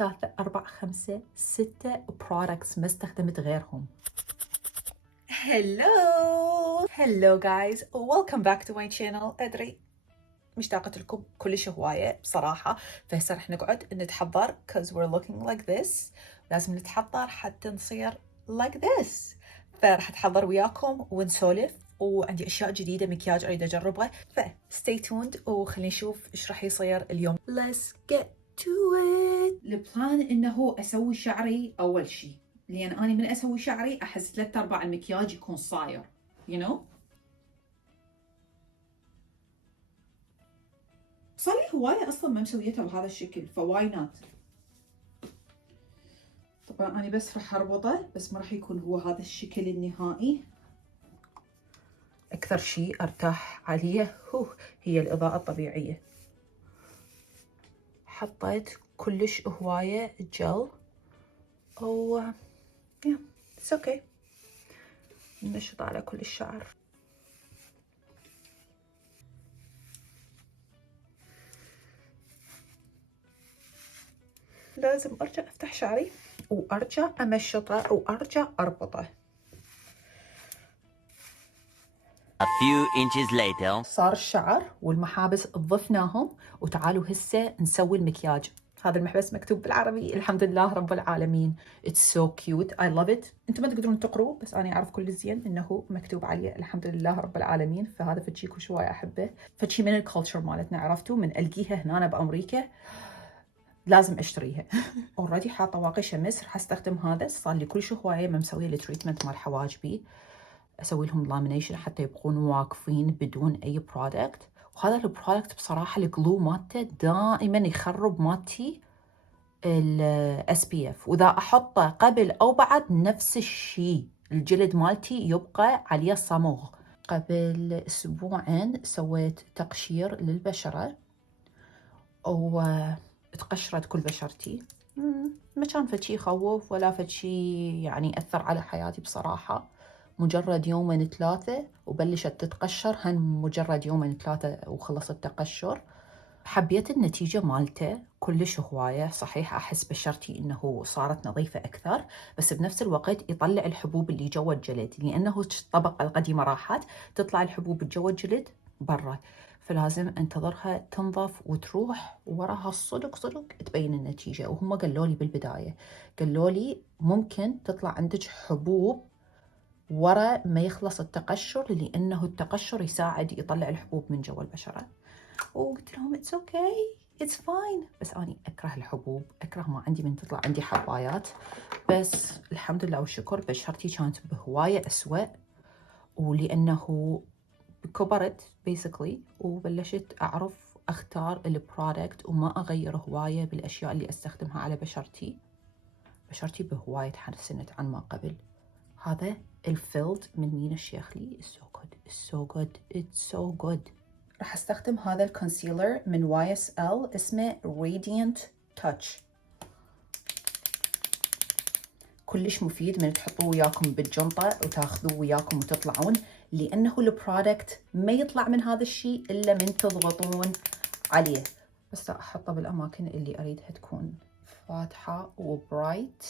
3 4 5 6 برودكتس ما استخدمت غيرهم. Hello guys, welcome back to my channel. أدري مشتاقة لكم كلش هواية بصراحة، فهسه رح نقعد نتحضر cause we're looking like this. لازم نتحضر حتى نصير like this. فرح أتحضر وياكم ونسولف، وعندي أشياء جديدة مكياج أريد أجربها، ف stay tuned وخلينا نشوف إيش رح يصير اليوم. Let's get to it. البلان إنه أسوي شعري أول شي، لأن أنا من أسوي شعري أحس 3/4 المكياج يكون صاير you know. صار لي هواية أصلا ما مسويتها بهذا الشكل، فواي نوت. طبعا أنا بس رح أربطه، بس ما رح يكون هو هذا الشكل النهائي. أكثر شيء أرتاح عليه هي الإضاءة الطبيعية. حطيت كلش هواية جل أو it's okay. نشط على كل الشعر. لازم أرجع أفتح شعري وأرجع أمشطه وأرجع أربطه. A few inches later. صار الشعر والمحابس ضفناهم، وتعالوا هسه نسوي المكياج. هذا المحبس مكتوب بالعربي الحمد لله رب العالمين. It's so cute. I love it. انتم ما تقدرون تقروا، بس انا اعرف كل زين انه مكتوب عليه الحمد لله رب العالمين، فهذا فشي كل شوي احبه، فشي من الكلتشر مالتنا، عرفتوا؟ من القيها هنا بامريكا لازم اشتريها. اوريدي حاطه واقي شمس، راح استخدم هذا. صار لي كل هوايه ما مسويه التريتمنت مال حواجبي، اسوي لهم لامينيشن حتى يبقون واقفين بدون اي برودكت. وهذا البرودكت بصراحه الجلو مالته دائما يخرب مالتي الاس بي اف، واذا احطه قبل او بعد نفس الشيء الجلد مالتي يبقى عليه صمغ. قبل اسبوعين سويت تقشير للبشره وتقشرت كل بشرتي. ما كان فشي يخوف ولا فشي يعني اثر على حياتي بصراحه. مجرد يومين 3 وبلشت تتقشر، مجرد يومين 3 وخلص التقشر. حبيت النتيجة مالته كلش هواية. صحيح أحس بشرتي إنه صارت نظيفة أكثر، بس بنفس الوقت يطلع الحبوب اللي جوا الجلد، لأنه الطبقة القديمة راحت، تطلع الحبوب جوا الجلد برا، فلازم انتظرها تنظف وتروح، وراها الصدق صدق تبين النتيجة. وهم قالوا لي بالبداية، قالوا لي ممكن تطلع عندك حبوب ورا ما يخلص التقشر، لأنه التقشر يساعد يطلع الحبوب من جوا البشرة. وقلت لهم it's okay it's fine، بس أنا أكره الحبوب، أكره ما عندي من تطلع عندي حبايات. بس الحمد لله والشكر بشرتي كانت بهواية أسوأ، ولأنه كبرت basically وبلشت أعرف أختار البرودكت وما أغير هواية بالأشياء اللي أستخدمها على بشرتي. بشرتي بهواية تحسنت عن ما قبل. هذا الفيلد من مينا الشيخلي. It's so good it's so good it's so good. راح استخدم هذا الكونسيلر من YSL اسمه Radiant Touch. كلش مفيد من تحطوه وياكم بالجنطة وتاخذوه وياكم وتطلعون، لأنه البرودكت ما يطلع من هذا الشيء إلا من تضغطون عليه. بس أحطه بالأماكن اللي أريدها تكون فاتحة وبرايت.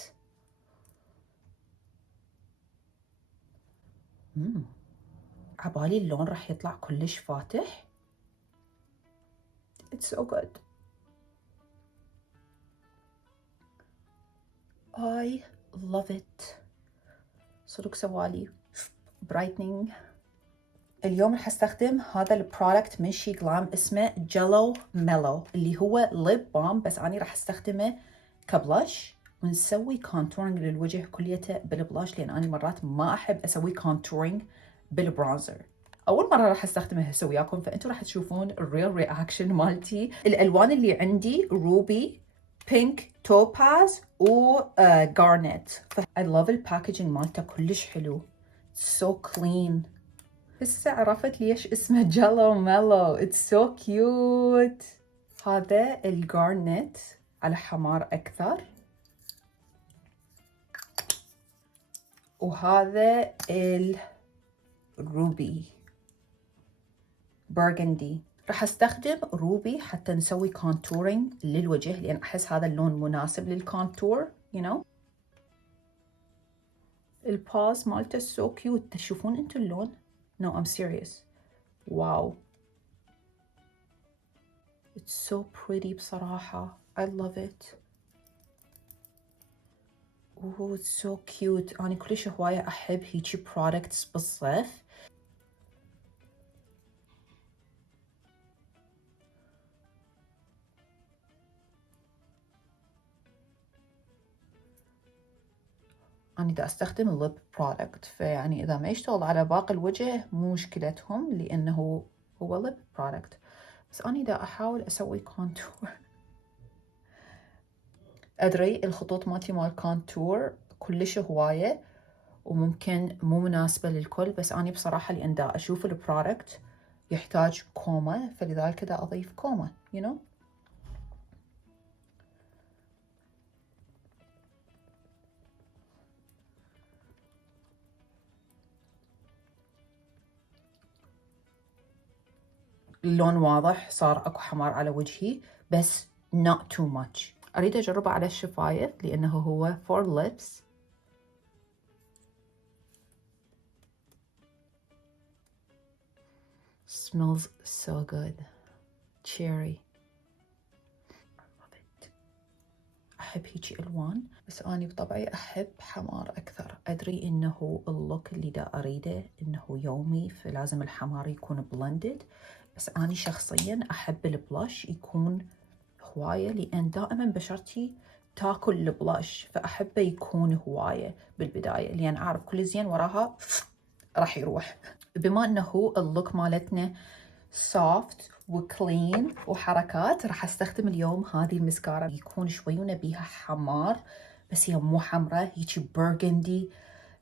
عبالي اللون راح يطلع كلش فاتح. It's so good. I love it. صدق سوالي برايتنينج. اليوم راح استخدم هذا البرودكت من شي جلام اسمه جيلو ميلو، اللي هو ليب بام، بس أنا راح استخدمه كبلاش، ونسوي كونتورنج للوجه كليته بالبلاش، لأن أنا مرات ما أحب أسوي كونتورنج بالبرونزر. أول مرة راح استخدمه هسه وياكم، فأنتوا راح تشوفون الريل رياكشن مالتي. الألوان اللي عندي روبي، بينك، توباز وجارنت. I love الباكجينج مالته كلش حلو. So clean. هسه عرفت ليش اسمه جيلو ميلو. It's so cute. هذا الجارنت على حمار أكثر، وهذا الروبي برغندي. راح استخدم روبي حتى نسوي كونتورينج للوجه، لان احس هذا اللون مناسب للكونتور you know. الباز مالته سو كيوت، تشوفون انتوا اللون؟ no I'm serious. واو it's so pretty بصراحة. I love it. اوه it's so cute. أنا كلش هواية أحب هيجي products بالصيف. أنا دا أستخدم lip product، فيعني إذا ما يشتغل على باقي الوجه مو مشكلتهم، لأنه هو lip product. بس أنا دا أحاول أسوي كونتور. أدري الخطوط مالتي مال كونتور كلش هواية وممكن مو مناسبة للكل، بس أنا بصراحة لأن دا أشوف البرودكت يحتاج كومة، فلذلك دا أضيف كومة you know. اللون واضح، صار اكو حمار على وجهي بس not too much. اريد اجربه على الشفايف لانه هو for lips. smells so good. cherry. I love it. احب هيجي الوان، بس اني بطبعي احب حمار اكثر. ادري انه اللوك اللي دا اريده انه يومي، فلازم الحمار يكون blended، بس اني شخصيا احب البلاش يكون هواية، لأن دائما بشرتي تاكل البلاش، فأحبه يكون هواية بالبداية، لأن أعرف كل زين وراها راح يروح. بما أنه اللوك مالتنا soft وكلين وحركات، راح استخدم اليوم هذه المسكارا، يكون شويونة بيها حمار بس هي مو حمرة، هيجي برغندي.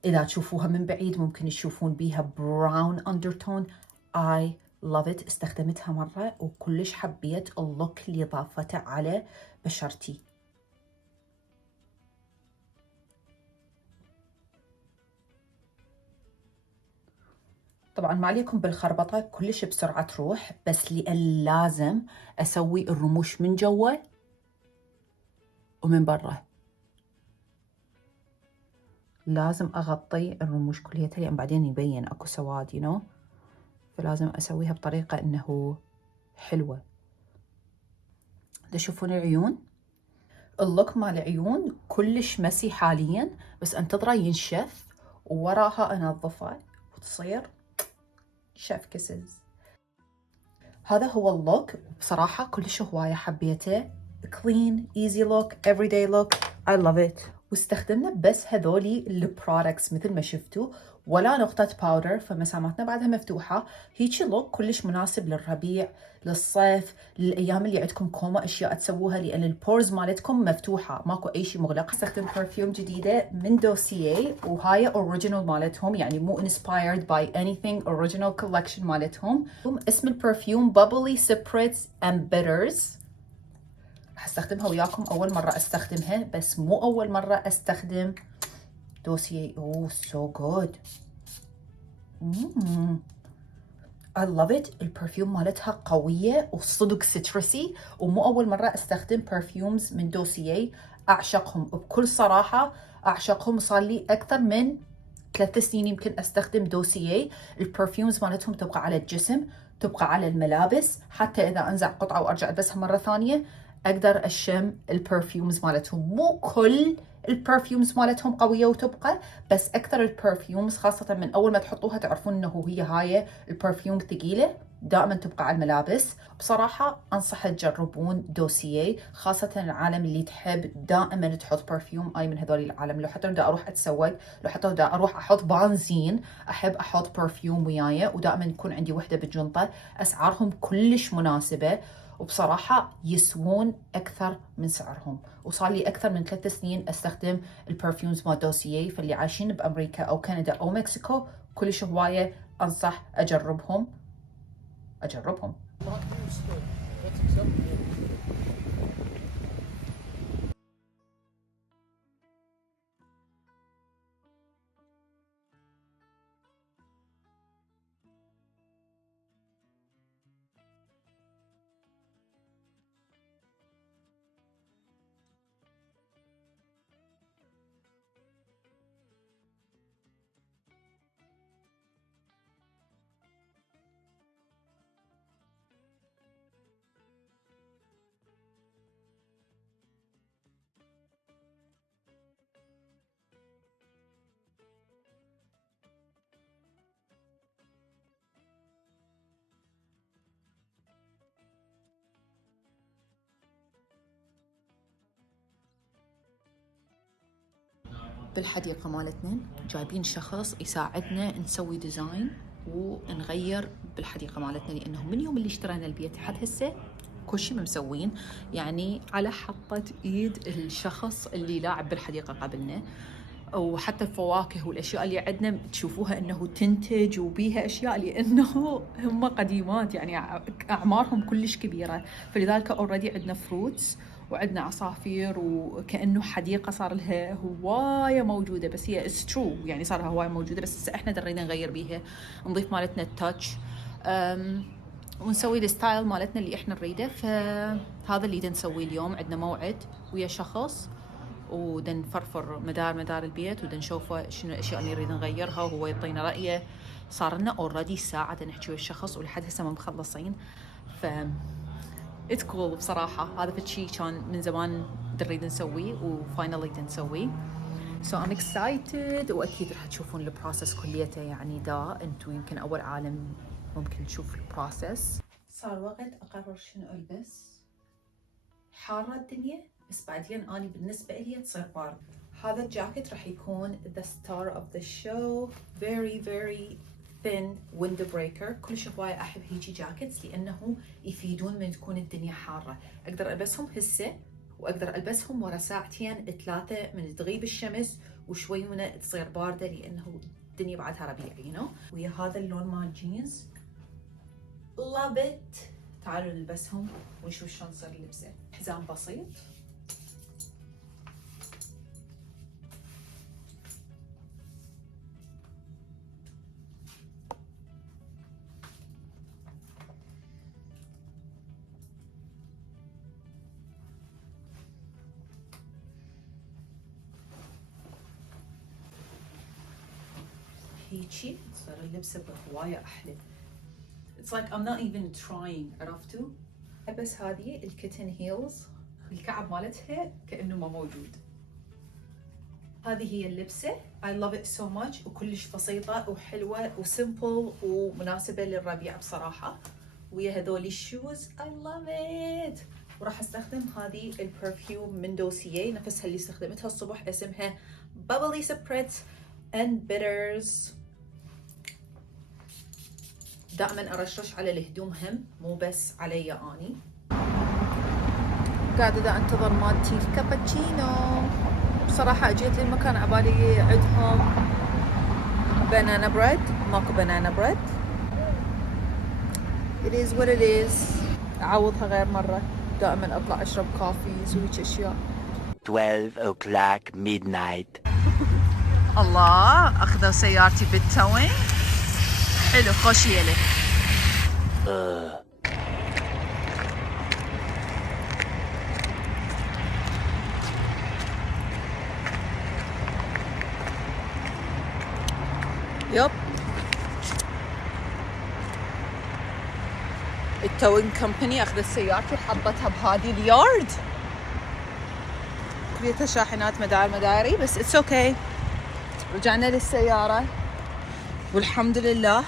إذا تشوفوها من بعيد ممكن تشوفون بيها براون undertone. I love it. استخدمتها مرة وكلش حبيت اللوك اللي ضافته على بشرتي. طبعا ما عليكم بالخربطة، كلش بسرعة تروح، بس لأن لازم أسوي الرموش من جوا ومن برا، لازم أغطي الرموش كليتها لأن بعدين يبين أكو سواد you know. فلازم أسويها بطريقة إنه حلوة. تشوفون العيون؟ اللوك مال العيون كلش مسي حاليا، بس انتظره ينشف ووراها انظفه وتصير شيف كيسز. هذا هو اللوك، بصراحة كلش هواية حبيته. clean easy look everyday look I love it. واستخدمنا بس هذولي البرودكتس مثل ما شفتوا، ولا نقطة باودر، فمساماتنا بعدها مفتوحة. هيجي لوك كلش مناسب للربيع، للصيف، للأيام اللي عندكم كوما أشياء تسووها، لأن البورز مالتكم مفتوحة ماكو أي شيء مغلق. استخدم برفيوم جديدة من دوسييه، وهاي أوريجينال مالتهم، يعني مو inspired by anything original collection مالتهم. اسم البرفيوم Bubbly Spritz and Bitters. راح استخدمها وياكم أول مرة استخدمها، بس مو أول مرة استخدم دوسييه. اوه سو جود. I love it. البرفيوم مالتها قوية وصدق سترسي، ومو أول مرة استخدم برفيومز من دوسييه. أعشقهم بكل صراحة، أعشقهم. صار لي أكثر من 3 سنين يمكن استخدم دوسييه. البرفيومز مالتهم تبقى على الجسم، تبقى على الملابس، حتى إذا أنزع قطعة وأرجع ألبسها مرة ثانية أقدر أشم البرفيومز مالتهم. مو كل البرفيومز مالتهم قوية وتبقى، بس أكثر البرفيومز خاصة من أول ما تحطوها تعرفون إنه هي هاي البرفيوم ثقيلة، دائما تبقى على الملابس. بصراحة أنصح تجربون دوسييه، خاصة العالم اللي تحب دائما تحط برفيوم. أي من هذول العالم، لو حتى بدي أروح أتسوق، لو حتى بدي أروح أحط بنزين، أحب أحط برفيوم وياي، ودائما يكون عندي وحدة بالجنطة. أسعارهم كلش مناسبة، وبصراحة يسوون أكثر من سعرهم. وصار لي أكثر من 3 سنين أستخدم البرفيومز مال دوسييه، فاللي عايشين بأمريكا أو كندا أو مكسيكو كلش هواية أنصح أجربهم. بالحديقة مالتنا جايبين شخص يساعدنا نسوي ديزاين ونغير بالحديقة مالتنا، لأنه من يوم اللي اشترينا البيت لحد هسه كل شيء مسوين، يعني على حطة إيد الشخص اللي لاعب بالحديقة قبلنا. وحتى الفواكه والأشياء اللي عندنا تشوفوها أنه تنتج وبيها أشياء، لأنه هم قديمات يعني أعمارهم كلش كبيرة، فلذلك أوريدي عندنا فروتس وعندنا عصافير، وكأنه حديقة صار لها هواية موجودة. بس هي it's true يعني صار لها هواية موجودة، بس احنا درينا نغير بيها، نضيف مالتنا التاتش ونسوي الستايل مالتنا اللي احنا نريده. فهذا اللي دا نسويه اليوم. عندنا موعد ويا شخص ودا نفرفر مدار البيت، ودا نشوفه شنو الاشياء اللي نريد نغيرها وهو يعطينا رايه. صار لنا اوريدي ساعه دا نحكي ويا الشخص ولحد هسه ما مخلصين. ف اتس كول بصراحه. هذا فشي كان من زمان نريد نسويه وفاينلي دا نسويه. So I'm excited، واكيد راح تشوفون البروسس كليته. يعني دا انتم يمكن اول عالم ممكن تشوف البروسس. صار وقت اقرر شنو البس. حارة الدنيا بس بعدين اني بالنسبة لي تصير بارد. هذا الجاكيت راح يكون the star of the show. very very thin windbreaker. كلش هواية احب هيجي جاكيتس لانه يفيدون من تكون الدنيا حارة. اقدر البسهم هسه واقدر البسهم ورا ساعتين 3 من تغيب الشمس وشوي من تصير باردة، لانه الدنيا بعدها ربيع ويا هذا اللون مال جينز. love it. تعالوا نلبسهم ونشوف شلون تصير اللبسة. حزام بسيط، هيجي تصير اللبسة بهواية أحلى. It's like I'm not even trying. عرفتوا؟ بس هذه الكيتن هيلز الكعب مالتها كأنه ما موجود. هذه هي اللبسة. I love it so much وكلش بسيطة وحلوة وسيمبل ومناسبة للربيع بصراحة. ويا هذول الشوز I love it. وراح استخدم هذه البرفيوم من دوسييه نفسها اللي استخدمتها الصبح، اسمها Bubbly Spritz and Bitters. دائما ارشرش على الهدوم هم مو بس علي اني. قاعده دا انتظر مالتي الكابتشينو. بصراحه اجيت للمكان عبالي عندهم بانانا بريد، ماكو بانانا بريد. it is what it is. اعوضها غير مره. دائما اطلع اشرب كافيز وهيك اشياء. 12 o'clock midnight. الله، اخذوا سيارتي بالتوين. حلو، خوش يلي. يب، التوين كمباني اخذت سيارتي وحطتها بهذه اليارد. كليتها شاحنات مداري بس اتس اوكي. رجعنا للسيارة والحمد لله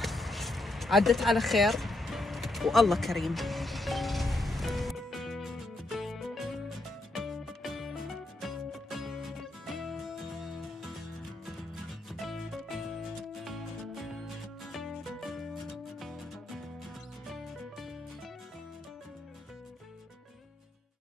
عدت على خير والله كريم.